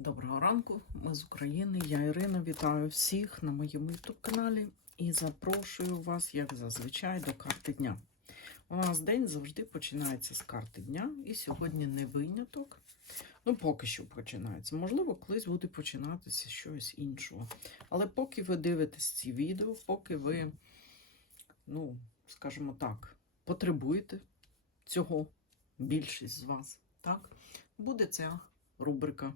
Доброго ранку, ми з України. Я Ірина. Вітаю всіх на моєму youtube каналі і запрошую вас, як зазвичай, до карти дня. У нас день завжди починається з карти дня, і сьогодні не виняток. Ну, поки що починається. Можливо, колись буде починатися щось іншого. Але поки ви дивитесь ці відео, поки ви, ну, скажімо так, потребуєте цього, більшість з вас, так, буде ця рубрика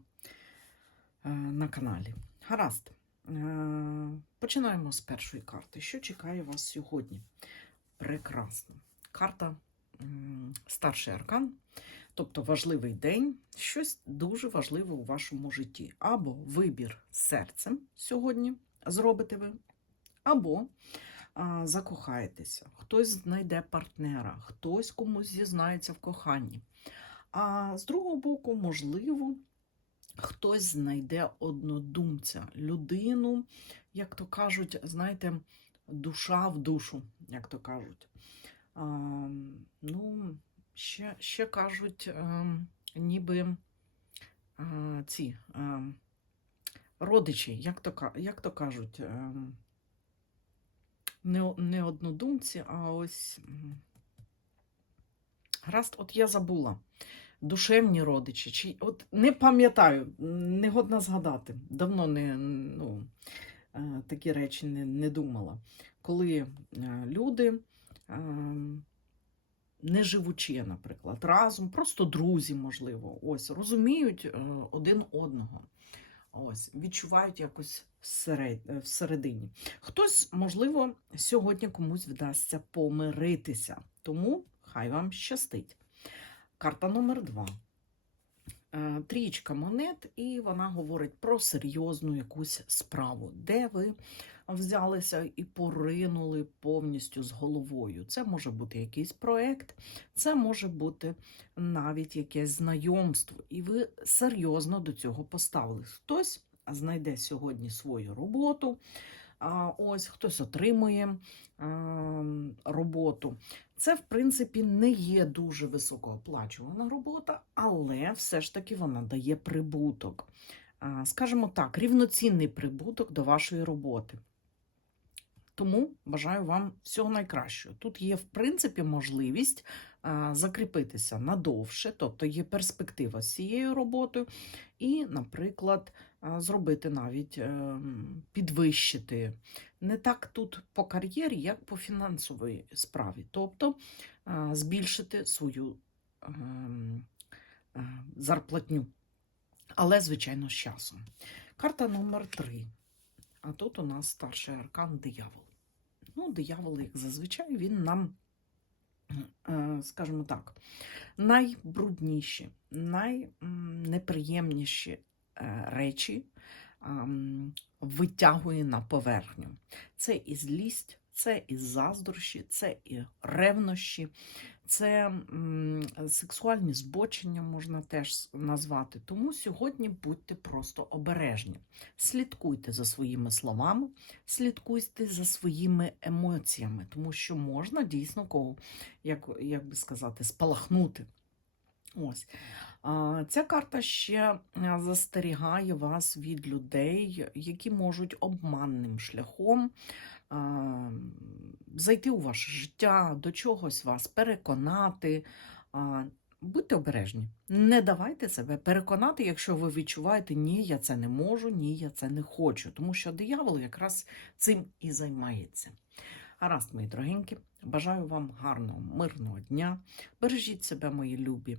на каналі. Гаразд. Е, Починаємо з першої карти. Що чекає вас сьогодні? Прекрасно. Карта старший аркан, тобто важливий день, щось дуже важливе у вашому житті. Або вибір серцем сьогодні зробите ви, або закохаєтеся. Хтось знайде партнера, хтось комусь зізнається в коханні. А з другого боку, можливо, хтось знайде однодумця, людину, як то кажуть, знаєте, душа в душу, як то кажуть. А, ну, ще, ще кажуть, а, ніби а, ці а, родичі, як то, як то кажуть, а, не, не однодумці, а ось. Гаразд, от я забула. Душевні родичі, чи от не пам'ятаю, не годна згадати. Давно не ну, е, такі речі не, не думала. Коли е, люди е, не живучи, наприклад, разом, просто друзі, можливо, ось розуміють один одного. Ось, відчувають якось всеред, всередині. Хтось, можливо, сьогодні комусь вдасться помиритися, тому хай вам щастить. Карта номер два. Е, Трієчка монет, і вона говорить про серйозну якусь справу, де ви взялися і поринули повністю з головою. Це може бути якийсь проект, це може бути навіть якесь знайомство, і ви серйозно до цього поставили. Хтось знайде сьогодні свою роботу, ось хтось отримує е, роботу. Це, в принципі, не є дуже високооплачувана робота, але все ж таки вона дає прибуток. Скажімо так, рівноцінний прибуток до вашої роботи. Тому бажаю вам всього найкращого. Тут є, в принципі, можливість закріпитися надовше, тобто є перспектива з цією роботою, і, наприклад, зробити навіть ем, підвищити не так тут по кар'єрі, як по фінансовій справі. Тобто збільшити свою ем, е, зарплатню. Але, звичайно, з часом. Карта номер три. А тут у нас старший аркан диявол. Ну, диявол, як зазвичай, він нам, е, скажімо так, найбрудніші, найнеприємніші е, речі витягує на поверхню. Це і злість, це і заздрощі, це і ревнощі, це сексуальні збочення можна теж назвати. Тому сьогодні будьте просто обережні. Слідкуйте за своїми словами, слідкуйте за своїми емоціями, тому що можна дійсно кого, як, як би сказати, спалахнути. Ось. Ця карта ще застерігає вас від людей, які можуть обманним шляхом зайти у ваше життя, до чогось вас переконати. Будьте обережні. Не давайте себе переконати, якщо ви відчуваєте, ні, я це не можу, ні, я це не хочу. Тому що диявол якраз цим і займається. Гаразд, мої дорогенькі, бажаю вам гарного, мирного дня. Бережіть себе, мої любі,